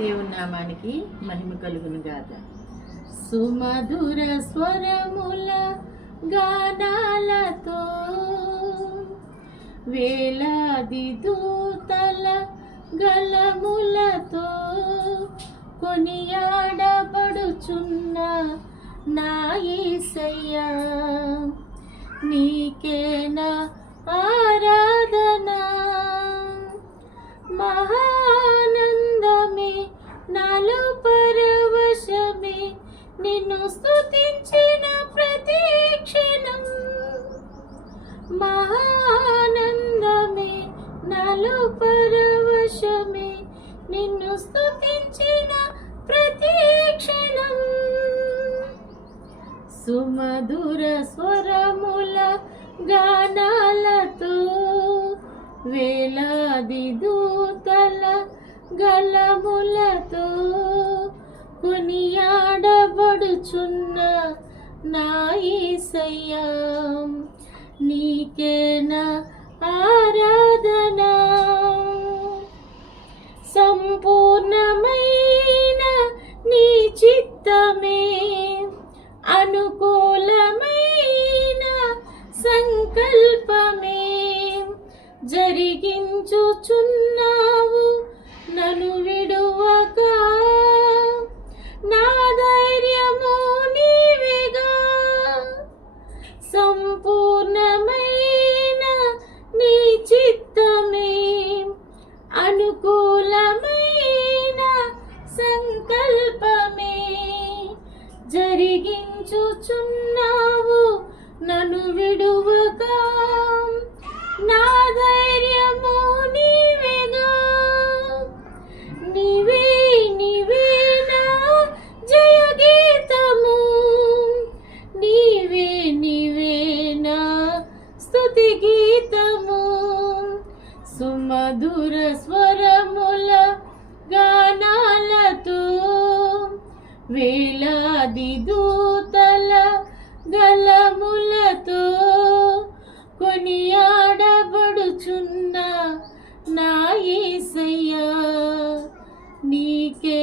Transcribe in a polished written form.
దేవుని నామానికి మహిమ కలుగును గాక. సుమధుర స్వరముల గానాలతో వేలాది దూతల గలములతో కొనియాడబడుచున్న నా యేసయ్యా, నీకేనా ఆరాధనా. మహానందమే నాలో పరవశమే నిన్ను స్తుతించిన ప్రతి క్షణం. మహానందమే నాలో పరవశమే నిన్ను స్తుతించిన ప్రతి క్షణం. సుమధుర స్వరముల గానాలతో వేలాది దూతల గలములతో కొనియాడబడుచున్న నా యేసయ్యా, నీకేనా ఆరాధనా. సంపూర్ణమైన నీ చిత్తమే అనుకూలమైన సంకల్పమే జరిగించుచున్నావు నన్ను విడువక. నా ధైర్యము నీవేగా. సంపూర్ణమైన నీ చిత్తమే అనుకూలమైన సంకల్పమే జరిగించుచున్నావు నన్ను విడువక. నా ధైర్యము నీవేగా. నీవే నీవే నా జయ గీతము, నీవే నీవే నా స్తుతి గీతము. సుమధుర స్వరముల గానాలతో వేలాది దూతల గలములతో కొనియాడబడుచున్న నా యేసయ్యా, నీకే